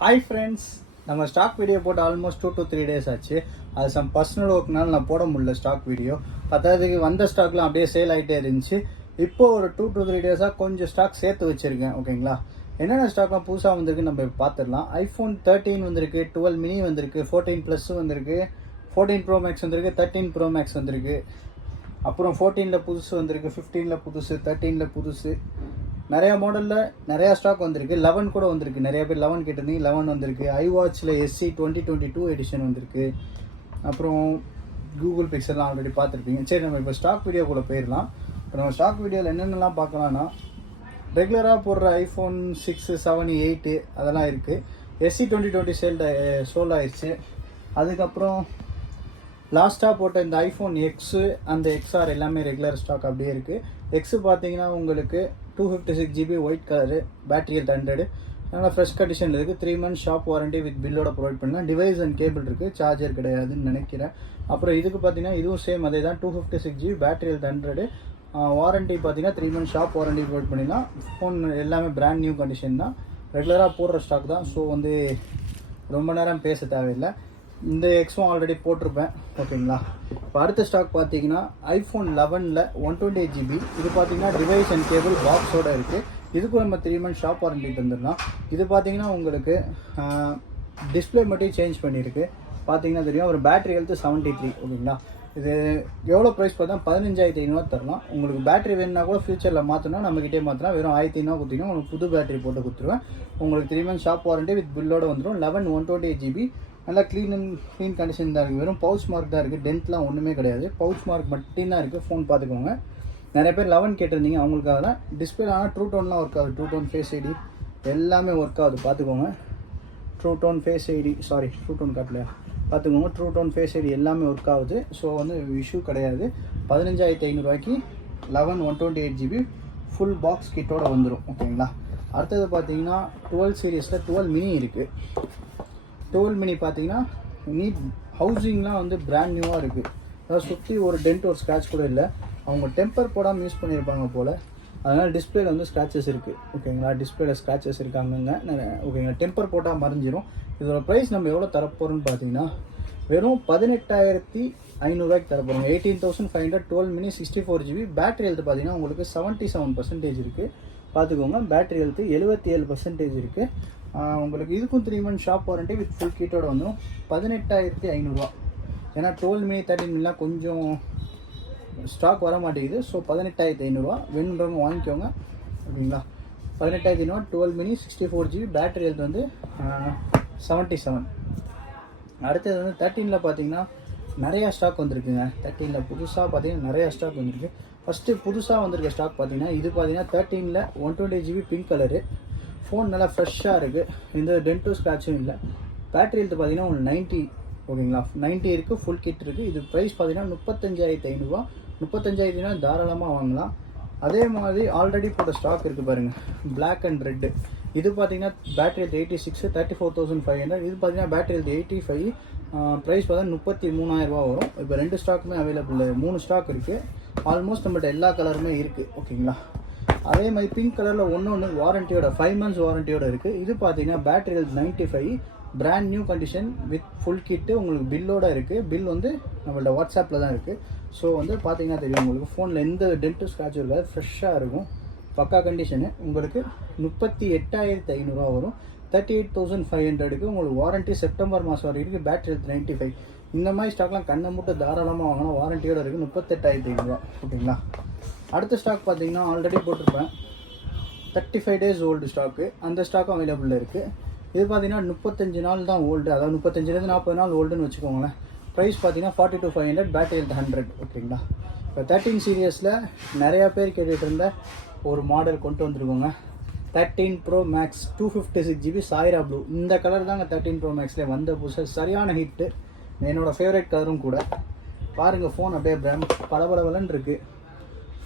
Hi friends, நம்ம stock video போட்டு almost 2 to 3 days ஆச்சு. அது சம் பர்சனல் ஒர்க்னால நான் போட முடியல ஸ்டாக் வீடியோ. பத்தாவதுக்கு வந்த ஸ்டாக்லாம் அப்படியே சேல் ஆகிட்டே இருந்துச்சு. இப்போது ஒரு 2 to 3 days கொஞ்சம் ஸ்டாக் சேர்த்து வச்சுருக்கேன். ஓகேங்களா, என்னென்ன ஸ்டாக்லாம் புதுசாக வந்திருக்கு நம்ம பார்த்துடலாம். ஐஃபோன் 13 வந்திருக்கு, 12 மினி வந்திருக்கு, 14 ப்ளஸ் வந்திருக்கு, 14 ப்ரோ மேக்ஸ் வந்திருக்கு, 13 ப்ரோ மேக்ஸ் வந்திருக்கு. அப்புறம் 14ல் புதுசு வந்திருக்கு, 15ல் புதுசு, 13ல் புதுசு, நிறையா மாடலில் நிறையா ஸ்டாக் வந்திருக்கு. 11 கூட வந்திருக்கு. நிறைய பேர் 11 கேட்டிருந்தீங்க, 11 வந்திருக்கு. iWatchல SC 2022 எடிஷன் வந்திருக்கு. அப்புறம் கூகுள் பிக்சல்லாம் ஆல்ரெடி பார்த்துருப்பீங்க. சரி, நம்ம இப்போ ஸ்டாக் வீடியோக்குள்ளே போயிடலாம். இப்போ நம்ம ஸ்டாக் வீடியோவில் என்னென்னலாம் பார்க்கலான்னா, ரெகுலராக போடுற ஐஃபோன் 6, 7, 8 அதெல்லாம் இருக்குது. SC 2020 சோல்ட் ஆயிடுச்சு. அதுக்கப்புறம் லாஸ்ட்டாக போட்ட இந்த ஐஃபோன் எக்ஸு அந்த எக்ஸ்ஆர் எல்லாமே ரெகுலர் ஸ்டாக் அப்படியே இருக்குது. எக்ஸு பார்த்தீங்கன்னா உங்களுக்கு 256 GB white colour, battery health 100, நல்லா ஃப்ரெஷ் கண்டிஷனில் இருக்குது. 3 months ஷாப் வாரண்டி வித் பில்லோட ப்ரொவைட் பண்ணலாம். டிவைஸ் அண்ட் கேபிள் இருக்குது, சார்ஜர் கிடையாதுன்னு நினைக்கிறேன். அப்புறம் இதுக்கு பார்த்தீங்கன்னா இதுவும் சேம் அதே தான், 256 GB பேட்டரி ஹெல்த் 100, வாரண்டி பார்த்தீங்கன்னா 3 months ஷாப் வாரண்டி ப்ரொவைட் பண்ணிடலாம். ஃபோன் எல்லாமே பிராண்ட் நியூ கண்டிஷன் தான், ரெகுலராக போடுற ஸ்டாக் தான். ஸோ வந்து ரொம்ப நேரம் பேச தேவையில்லை. இந்த எக்ஸும் ஆல்ரெடி போட்டிருப்பேன். ஓகேங்களா, இப்போ அடுத்த ஸ்டாக் பார்த்தீங்கன்னா ஐஃபோன் 11ல் 128 GB. இது பார்த்தீங்கன்னா டிவைஸ் அண்ட் கேபிள் பாக்ஸோடு இருக்குது. இதுக்கும் நம்ம 3 months ஷாப் வாரண்டி தந்துடலாம். இது பார்த்தீங்கன்னா உங்களுக்கு டிஸ்பிளே மட்டும் சேஞ்ச் பண்ணியிருக்கு, பார்த்தீங்கன்னா தெரியும். ஒரு பேட்டரி ஹெல்த்து 73. ஓகேங்களா, இது எவ்வளோ ப்ரைஸ் பார்த்தா 15,500 தரலாம். உங்களுக்கு பேட்டரி வேணுன்னா கூட ஃபியூச்சரில் மாற்றினா நம்மக்கிட்டே மாற்றினா வெறும் 1500 கொடுத்தீங்கன்னா உங்களுக்கு புது பேட்டரி போட்டு கொடுத்துருவேன். உங்களுக்கு 3 months ஷாப் வாரண்டி வித் பில்லோட வந்துடும். 11 128 GB நல்லா க்ளீன் கண்டிஷன் தான் இருக்குது. வெறும் பவுச் மார்க் தான் இருக்குது, டென்ட்லாம் ஒன்றுமே கிடையாது. பவுச் மார்க் மட்டும்தான் இருக்குது. ஃபோன் பார்த்துக்கோங்க. நிறைய பேர் 11 கேட்டிருந்தீங்க, அவங்களுக்காக தான். டிஸ்பிளே ஆனால் ட்ரூ டோன்லாம் ஒர்க் ஆகுது. ட்ரூ டோன் ஃபேஸ் ஐடி எல்லாமே ஒர்க் ஆகுது, பார்த்துக்கோங்க. True tone face ID true tone காட்டலையா, பார்த்துக்கோங்க. ட்ரூ டோன் ஃபேஸ் ஐடி எல்லாமே ஒர்க் ஆகுது. ஸோ வந்து இஷ்யூ கிடையாது. 15,500 11 128 GB ஃபுல் பாக்ஸ் கிட்டோட வந்துடும். ஓகேங்களா, அடுத்தது பார்த்தீங்கன்னா 12 சீரீஸில் 12 மினி இருக்குது. 12 மினி பார்த்தீங்கன்னா நீட் ஹவுசிங்லாம் வந்து பிராண்ட் நியூவாக இருக்குது. அதாவது சுற்றி ஒரு டென்ட் ஒரு ஸ்க்ராட்ச் கூட இல்லை. அவங்க டெம்பர் போடாமல் யூஸ் பண்ணியிருப்பாங்க போல், அதனால் டிஸ்பிளேல வந்து ஸ்க்ராச்சஸ் இருக்குது. ஓகேங்களா, டிஸ்பிளேல ஸ்க்ராச்சஸ் இருக்காங்கங்க. ஓகேங்களா, டெம்பர் போட்டால் மறைஞ்சிரும். இதோட ப்ரைஸ் நம்ம எவ்வளோ தரப்போகிறோன்னு பார்த்தீங்கன்னா வெறும் 18,500 தரப்போகிறோம். 18,500 12 மினி 64 GB. பேட்டரி ஹெல்த் பார்த்தீங்கன்னா உங்களுக்கு 77% இருக்குது. பார்த்துக்கோங்க. பேட்டரி ஹெல்த்து 77% இருக்குது. உங்களுக்கு இதுக்கும் 3 months shop warranty with full கிட்டோட வந்துடும். 18,500. ஏன்னா 12 மினி 13 மினிலாம் கொஞ்சம் ஸ்டாக் வர மாட்டேங்குது. ஸோ 18,500 வேணுன்றவங்க வாங்கிக்கோங்க. ஓகேங்களா, 18,500 12 மினி 64 GB. பேட்டரி ஹெல்த் வந்து 77. அடுத்தது வந்து 13ல் பார்த்தீங்கன்னா நிறையா ஸ்டாக் வந்திருக்குங்க. 13ல் புதுசாக பார்த்தீங்கன்னா நிறையா ஸ்டாக் வந்திருக்கு. ஃபஸ்ட்டு புதுசாக வந்திருக்க ஸ்டாக் பார்த்தீங்கன்னா இது பார்த்தீங்கன்னா 13ல் 128 GB பிங்க் கலரு. ஃபோன் நல்லா ஃப்ரெஷ்ஷாக இருக்குது, எந்த டென்ட்டும் ஸ்க்ராட்சும் இல்லை. பேட்டரி ஹெல்த் பார்த்தீங்கன்னா உங்களுக்கு 90. ஓகேங்களா, 90 இருக்குது, ஃபுல் கிட் இருக்குது. இது ப்ரைஸ் பார்த்தீங்கன்னா 35,500. 35,000 தாராளமாக வாங்கலாம். அதே மாதிரி ஆல்ரெடி போட்ட ஸ்டாக் இருக்குது பாருங்கள், பிளாக் அண்ட் ரெட்டு. இது பார்த்தீங்கன்னா பேட்டரி ஹெல்த் 86, 34,500. இது பார்த்தீங்கன்னா பேட்டரி ஹெல்த் 85. ப்ரைஸ் பார்த்தீங்கன்னா 33,000 வரும். இப்போ 2 ஸ்டாக்குமே அவைலபிள், 3 ஸ்டாக் இருக்குது. ஆல்மோஸ்ட் நம்மகிட்ட எல்லா கலருமே இருக்குது. ஓகேங்களா, அதே மாதிரி பிங்க் கலரில் ஒன்று வாரண்டியோட 5 months வாரண்டியோட இருக்குது. இது பார்த்தீங்கன்னா battery health 95, brand new condition with full kit. உங்களுக்கு பில்லோட இருக்குது. பில் வந்து நம்மள்ட்ட வாட்ஸ்அப்பில் தான் இருக்குது. ஸோ வந்து பார்த்தீங்கன்னா தெரியும் உங்களுக்கு ஃபோனில் எந்த டென்ட்டும் ஸ்க்ராட்சும் இருக்காது, ஃப்ரெஷ்ஷாக இருக்கும், பக்கா கண்டிஷனு. உங்களுக்கு 38,500 வரும். 38,500 உங்களுக்கு வாரண்ட்டி செப்டம்பர் மாதம் வரைக்கும். Battery health 95. இந்த மாதிரி ஸ்டாக்லாம் கண்ணை மூட்டை தாராளமாக வாங்கலாம், வாரண்டியோட இருக்குது. 38,500. ஓகேங்களா, அடுத்த ஸ்டாக் பார்த்தீங்கன்னா ஆல்ரெடி போட்டிருப்பேன், 35 days ஓல்டு ஸ்டாக்கு. அந்த ஸ்டாக்கும் அவைலபிளில் இருக்குது. இது பார்த்தீங்கன்னா 35 நாள் தான் ஓல்டு, அதாவது 35லேருந்து 40 நாள் ஓல்டுன்னு வச்சுக்கோங்களேன். ப்ரைஸ் பார்த்தீங்கன்னா 42,500. Battery health 100. ஓகேங்களா, இப்போ 13 சீரியஸில் நிறையா பேர் கேட்டுகிட்டு இருந்த ஒரு மாடல் கொண்டு வந்துருக்கோங்க. 13 pro max 256 GB Sierra blue. இந்த கலர் தாங்க 13 ப்ரோ மேக்ஸில் வந்த புதுசாக சரியான ஹிட்டு, என்னோடய ஃபேவரட் கலரும் கூட. பாருங்கள், ஃபோன் அப்படியே பளபளன்னு இருக்குது,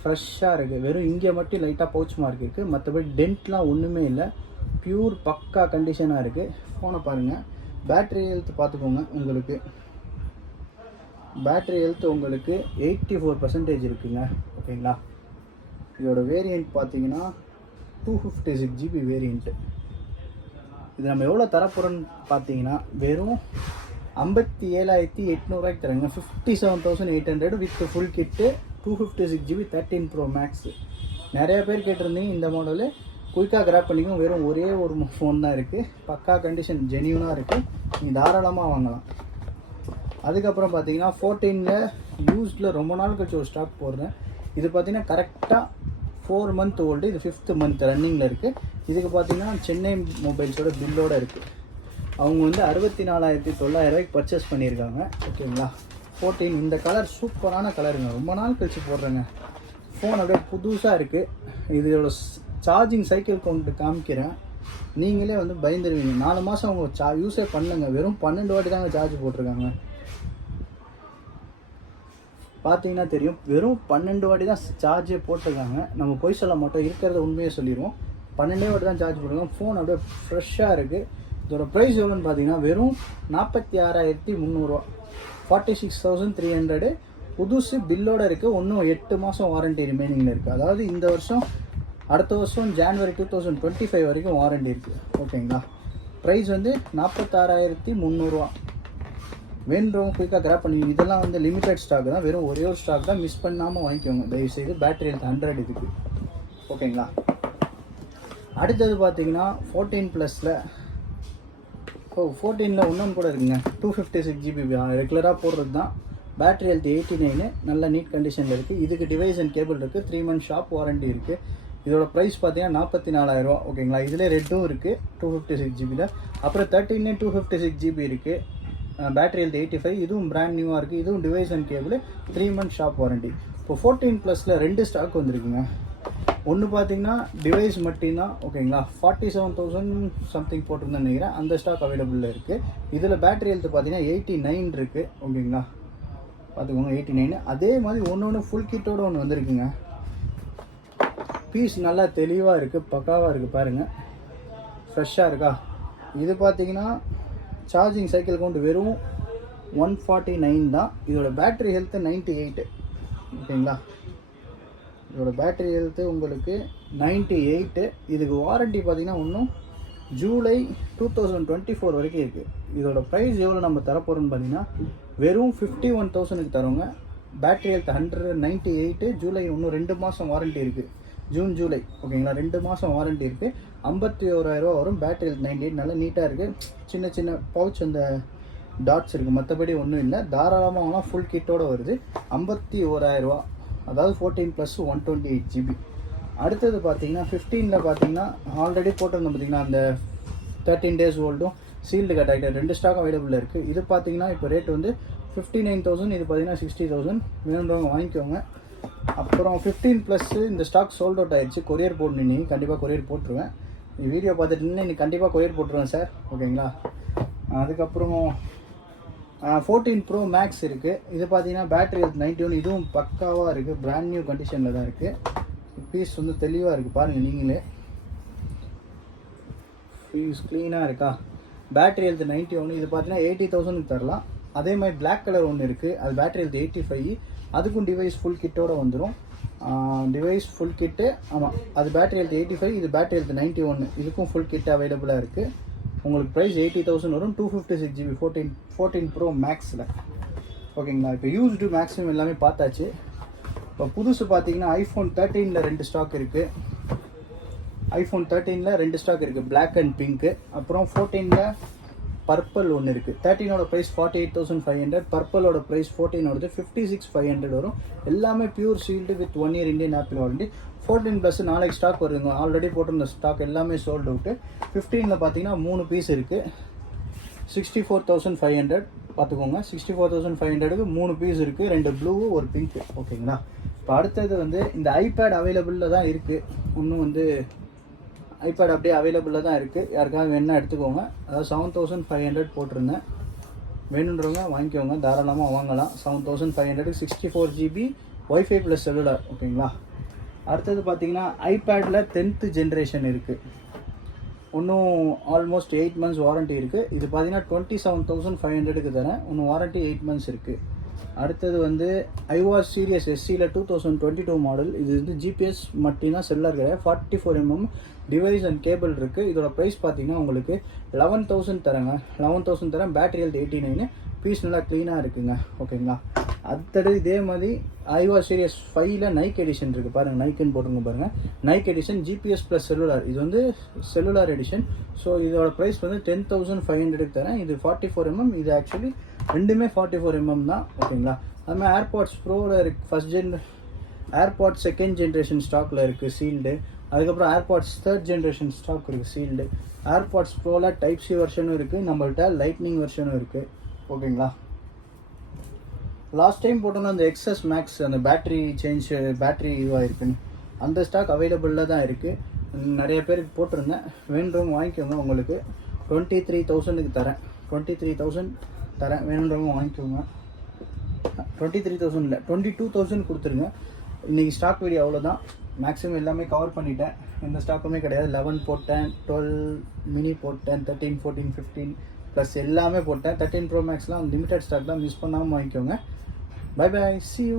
ஃப்ரெஷ்ஷாக இருக்குது. வெறும் இங்கே மட்டும் லைட்டாக பவுச் மார்க் இருக்குது, மற்றபடி டென்ட்லாம் ஒன்றுமே இல்லை. பியூர் பக்கா கண்டிஷனாக இருக்குது. ஃபோனை பாருங்கள். பேட்டரி ஹெல்த் பார்த்துக்கோங்க. உங்களுக்கு பேட்டரி ஹெல்த் உங்களுக்கு 84% இருக்குங்க. ஓகேங்களா, இதோட வேரியண்ட் பார்த்தீங்கன்னா 256 GB வேரியண்ட்டு. இது நம்ம எவ்வளோ தரப்போகிறோன்னு பார்த்தீங்கன்னா வெறும் 57,800 தராங்க. 57,800 with full kit 256GB 13 Pro Max. நிறைய பேர் கேட்டிருந்தீங்க இந்த மாடலு குயிக்காக கிராப் பண்ணிக்கும். வெறும் ஒரே ஒரு ஃபோன் தான் இருக்குது. பக்கா கண்டிஷன் ஜெனியூனாக இருக்குது. நீங்கள் தாராளமாக வாங்கலாம். அதுக்கப்புறம் பார்த்தீங்கன்னா 14ல் யூஸ்டில் ரொம்ப நாள் கழிச்சு ஒரு ஸ்டாக் போடுறேன். இது பார்த்தீங்கன்னா கரெக்டாக 4 month ஓல்டு. இது 5th month ரன்னிங்கில் இருக்குது. இதுக்கு பார்த்தீங்கன்னா சென்னை மொபைல்ஸோட பில்லோடு இருக்குது. அவங்க வந்து 64,900 பர்ச்சேஸ் பண்ணியிருக்காங்க. ஓகேங்களா. 14 இந்த கலர் சூப்பரான கலருங்க. ரொம்ப நாள் கழிச்சு போடுறேங்க. ஃபோன் அப்படியே புதுசாக இருக்குது. இதோட சார்ஜிங் சைக்கிள் கவுண்ட்டு காமிக்கிறேன். நீங்களே வந்து பயந்துருவீங்க. 4 மாதம் அவங்க யூஸே பண்ணலங்க. வெறும் 12 வாட்டி தாங்க சார்ஜ் போட்டிருக்காங்க. பார்த்தீங்கன்னா தெரியும். வெறும் 12 வாட்டி தான் சார்ஜே போட்டிருக்காங்க. நம்ம பொய் சொல்ல மாட்டோம், இருக்கிறத உண்மையை சொல்லிடுவோம். 12 வாட்டி தான் சார்ஜ் போட்டிருக்காங்க. ஃபோன் அப்படியே ஃப்ரெஷ்ஷாக இருக்குது. இதோட ப்ரைஸ் எவ்வளோன்னு பார்த்தீங்கன்னா வெறும் 46,300, 46,300. புதுசு பில்லோடு இருக்குது. இன்னும் 8 மாதம் வாரண்ட்டி ரிமைனிங்கில் இருக்குது. அதாவது இந்த வருஷம் அடுத்த வருஷம் January 2025 வரைக்கும் வாரண்ட்டி இருக்குது. ஓகேங்களா. ப்ரைஸ் வந்து 46,300. வேணுறவங்க குயிக்காக கிராப் பண்ணி. இதெல்லாம் வந்து லிமிடெட் ஸ்டாக் தான். வெறும் ஒரே ஒரு ஸ்டாக் தான். மிஸ் பண்ணாமல் வாங்கிக்கோங்க தயவுசெய்து. பேட்டரி ஹெல்த் 100 இதுக்கு. ஓகேங்களா. அடுத்தது பார்த்தீங்கன்னா 14+ல் 14ல் இன்னொன்று கூட இருக்குங்க. 256GB ரெகுலராக போடுறது தான். பேட்டரி ஹெல்த் 89, நல்ல நீட் கண்டிஷனில் இருக்குது. இதுக்கு டிவைஸ் அண்ட் கேபிள் இருக்குது. 3 month ஷாப் வாரண்ட்டி இருக்குது. இதோட ப்ரைஸ் பார்த்தீங்கன்னா 44,000. ஓகேங்களா. இதில் ரெட்டும் இருக்குது 256GBயில். அப்புறம் 13 256GB இருக்குது. Battery health 85. இதுவும் பிராண்ட் நியூவாக இருக்குது. இதுவும் device and cable 3 month shop warranty. இப்போ 14+ல் 2 ஸ்டாக் வந்திருக்குங்க. ஒன்று பார்த்தீங்கன்னா டிவைஸ் மட்டும்தான். ஓகேங்களா. 47,000 சம்திங் போட்டிருந்தேன்னு நினைக்கிறேன். அந்த ஸ்டாக் அவைலபிளில் இருக்குது. இதில் பேட்டரி ஹெல்த் பார்த்தீங்கன்னா 89 இருக்குது. ஓகேங்களா. பார்த்துக்கோங்க 89. அதே மாதிரி ஒன்று ஃபுல் கிட்டோடு ஒன்று வந்திருக்குங்க. பீஸ் நல்லா தெளிவாக இருக்குது, பக்காவாக இருக்குது. பாருங்கள், ஃப்ரெஷ்ஷாக இருக்கா. இது பார்த்தீங்கன்னா சார்ஜிங் சைக்கிள் கவுண்ட் வெறும் 149 தான். இதோட பேட்டரி ஹெல்த்து 98. ஓகேங்களா. இதோட பேட்டரி ஹெல்த்து உங்களுக்கு 98. இதுக்கு வாரண்ட்டி பார்த்தீங்கன்னா இன்னும் ஜூலை 2024 வரைக்கும் இருக்குது. இதோட ப்ரைஸ் எவ்வளோ நம்ம தரப்போகிறோன்னு பார்த்தீங்கன்னா வெறும் 51,000க்கு தரோங்க. Battery health 198. ஜூலை இன்னும் 2 மாதம் வாரண்ட்டி இருக்குது. June July. ஓகேங்களா. 2 மாதம் வாரண்ட்டி இருக்குது. 51,000 வரும். Battery health 98. நல்லா நீட்டாக இருக்குது. சின்ன சின்ன பவுச் அந்த டாட்ஸ் இருக்குது. மற்றபடி ஒன்றும் இல்லை. தாராளமாக வாங்கலாம். ஃபுல் கிட்டோடு வருது. 51,000. அதாவது 14+ 128GB. அடுத்தது பார்த்தீங்கன்னா 15ல் பார்த்தீங்கன்னா ஆல்ரெடி போட்டிருந்தோம். பார்த்தீங்கன்னா அந்த 13 days ஓல்டும் சீல்டு கட் ஆகிட்டு 2 ஸ்டாக் அவைலபிளில் இருக்குது. இது பார்த்தீங்கன்னா இப்போ ரேட் வந்து 59,000. இது பார்த்தீங்கன்னா 60,000. வேணுன்றவங்க வாங்கிக்கோங்க. அப்புறம் 15+ இந்த ஸ்டாக் சோல்ட் அவுட் ஆயிடுச்சு. கொரியர் போடணும். நீங்கள் கண்டிப்பாக கொரியர் போட்டுருவேன். வீடியோ பார்த்துட்டு இன்னைக்கு கண்டிப்பாக கொரியர் போட்டுருவேன் சார். ஓகேங்களா. அதுக்கப்புறம் 14 Pro Max இருக்குது. இது பார்த்தீங்கன்னா பேட்டரி ஹெல்த் 91. இதுவும் பக்காவாக இருக்குது. பிராண்ட் நியூ கண்டிஷனில் தான் இருக்குது. பீஸ் வந்து தெளிவாக இருக்குது. பாருங்கள் நீங்களே. பீஸ் க்ளீனாக இருக்கா. Battery health 91. இது பார்த்தீங்கன்னா 80,000க்கு தரலாம். அதே மாதிரி பிளாக் கலர் ஒன்று இருக்குது. அது பேட்டரி ஹெல்த் 85. அதுக்கும் டிவைஸ் ஃபுல் கிட்டோடு வந்துடும். Device full kit. ஆமாம், அது பேட்டரி ஹெல்த் 85. இது பேட்டரி ஹெல்த் 91. இதுக்கும் ஃபுல் கிட் அவைலபிளாக இருக்குது. உங்களுக்கு ப்ரைஸ் 80,000 வரும். 256GB 14 Pro Maxல. ஓகேங்களா. இப்போ யூஸ்டு மேக்ஸிமம் எல்லாமே பார்த்தாச்சு. இப்போ புதுசு பார்த்தீங்கன்னா iPhone 13ல் 2 ஸ்டாக் இருக்குது. iPhone 13ல் 2 ஸ்டாக் இருக்குது. Black and pink. அப்புறம் 14ல் பர்பிள் ஒன்று இருக்குது. 13ஓட ப்ரைஸ் 48,500. பர்பிளோட ப்ரைஸ் 14ஓடது 56,500 வரும். எல்லாமே pure sealed with 1 year Indian apple warranty. 14+ நாளைக்கு ஸ்டாக் வருதுங்க. ஆல்ரெடி போட்டிருந்த ஸ்டாக் எல்லாமே சோல்ட் அவுட்டு. 15ல் பார்த்தீங்கன்னா 3 பீஸ் இருக்குது. 64,500. பார்த்துக்கோங்க. 64,500க்கு 3 பீஸ் இருக்குது. 2 ப்ளூ, 1 பிங்க். ஓகேங்களா. இப்போ அடுத்தது வந்து இந்த ஐபேட் அவைலபிளில் தான் இருக்குது. இன்னும் வந்து ஐபேட் அப்படியே அவைலபிளில் தான் இருக்குது. யாருக்காவது வேணால் எடுத்துக்கோங்க. அதாவது 7,500 போட்டிருந்தேன். வேணுன்றவங்க வாங்கிக்கோங்க. தாராளமாக வாங்கலாம். 7,500 64GB ஒய்ஃபை ப்ளஸ் செல்லுலார். ஓகேங்களா. அடுத்தது பார்த்தீங்கன்னா ஐபேடில் 10th ஜென்ரேஷன் இருக்குது. இன்னும் ஆல்மோஸ்ட் 8 months வாரண்ட்டி இருக்குது. இது பார்த்தீங்கன்னா 27,500க்கு தரேன். இன்னும் வாரண்ட்டி 8 months இருக்குது. அடுத்தது வந்து iWatch சீரியஸ் எஸ்சியில் 2022 மாடல். இது வந்து ஜிபிஎஸ் மட்டும்தான், செல்லர் கிடையாது. 44mm டிவைஸ் அண்ட் கேபிள் இருக்குது. இதோட ப்ரைஸ் பார்த்தீங்கன்னா உங்களுக்கு 11,000 தரேங்க. 11,000 தரேன். பேட்டரி ஹெல்த் 89, பீஸ் நல்லா க்ளீனாக இருக்குங்க. ஓகேங்களா. அடுத்தது இதே மாதிரி iWatch சீரியஸ் 5ல் நைக் எடிஷன் இருக்குது பாருங்கள். நைக்குன்னு போட்டுருங்க பாருங்கள். Nike edition GPS plus cellular. இது வந்து செல்லுலார் எடிஷன். ஸோ இதோட ப்ரைஸ் வந்து 10,500 தரேன். இது 44mm. இது ஆக்சுவலி ரெண்டுமே 44mm தான். ஓகேங்களா. அதுமாதிரி ஏர்பாட்ஸ் ப்ரோவில் இருக்குது. First gen AirPods second generation ஸ்டாக்கில் இருக்குது சீல்டு. அதுக்கப்புறம் ஏர்பாட்ஸ் தேர்ட் ஜென்ரேஷன் ஸ்டாக் இருக்குது சீல்டு. ஏர்பாட்ஸ் ப்ரோவில் டைப் சி வெர்ஷனும் இருக்குது, நம்மள்ட்ட லைட்னிங் வெர்ஷனும் இருக்குது. ஓகேங்களா. லாஸ்ட் டைம் போட்டோம்னா அந்த XS Max அந்த பேட்ரி சேஞ்ச் பேட்ரி இதுவாகிருக்குன்னு அந்த ஸ்டாக் அவைலபிளில் தான் இருக்குது. நிறைய பேருக்கு போட்டிருந்தேன். வேணுன்றவங்க வாங்கிக்கோங்க. உங்களுக்கு 23,000க்கு தரேன். 23,000 தரேன். வேணுன்றவங்க வாங்கிக்கோங்க. 23,000 இல்லை, 22,000 கொடுத்துருங்க. இன்றைக்கி ஸ்டாக் வீடியோ அவ்வளோதான். மேக்ஸிமம் எல்லாமே கவர் பண்ணிட்டேன். எந்த ஸ்டாக்குமே கிடையாது. 11 போட்டேன், 12 மினி போட்டேன், 13, 14, 15 ப்ளஸ் எல்லாமே போட்டேன். 13 Pro Maxலாம் லிமிடெட் ஸ்டாக் தான், மிஸ் பண்ணாமல் வாங்கிக்கோங்க. Bye bye, see you.